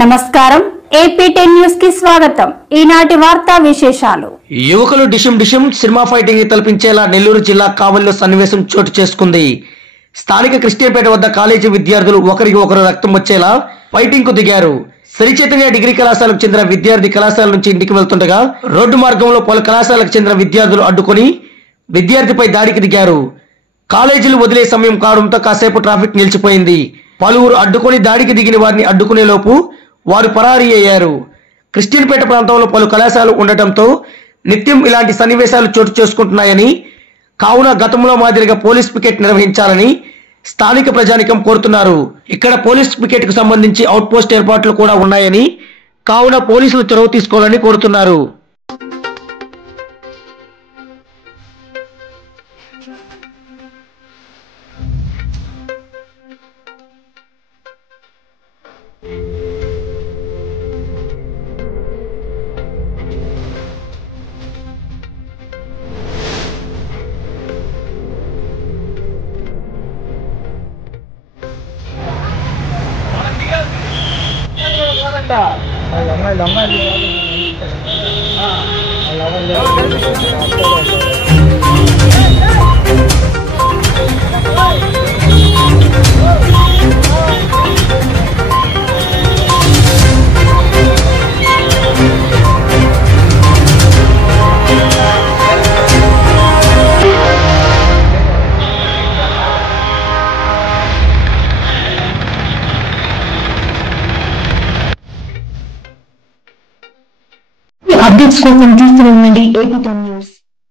నమస్కారం ఏపీ10 న్యూస్ కి స్వాగతం। ఈనాటి వార్తా విశేషాలు। యువకులు డిషం సినిమా ఫైటింగ్ ని తలపించేలా నెల్లూరు జిల్లా కావలిలో సన్నివేశం చోటు చేసుకుంది। స్థానిక క్రిస్టియన్పేట వద్ద కాలేజీ విద్యార్థులు ఒకరికి ఒకరు రక్తం వచ్చేలా ఫైటింగ్ కు దిగారు। శ్రీ చైతన్య డిగ్రీ కళాశాలకు చెందిన విద్యార్థి కళాశాల నుంచి ఇంటికి వెళ్తుండగా రోడ్డు మార్గంలో పలు కళాశాలకు చెందిన విద్యార్థులు అడ్డుకొని విద్యార్థిపై దాడికి దిగారు। కాలేజీలు వదిలే సమయం కావడంతో కాసేపు ట్రాఫిక్ నిలిచిపోయింది। పలువురు అడ్డుకొని దాడికి దిగిన వారిని అడ్డుకునే లోపు వారు పరారీ అయ్యారు। క్రిస్టియన్పేట ప్రాంతంలో పలు కళాశాలలు ఉండటంతో నిత్యం ఇలాంటి సన్నివేశాలు చోటు చేసుకుంటున్నాయని, కావున గతంలో మాదిరిగా పోలీస్ పికెట్ నిర్వహించాలని స్థానిక ప్రజానికం కోరుతున్నారు। ఇక్కడ పోలీస్ పికెట్ కు సంబంధించి అవుట్ పోస్ట్ ఏర్పాట్లు కూడా ఉన్నాయని, కావున పోలీసులు చొరవ తీసుకోవాలని కోరుతున్నారు। अपडेट्स को कंटिन्यू करने के लिए AP10 न्यूज़।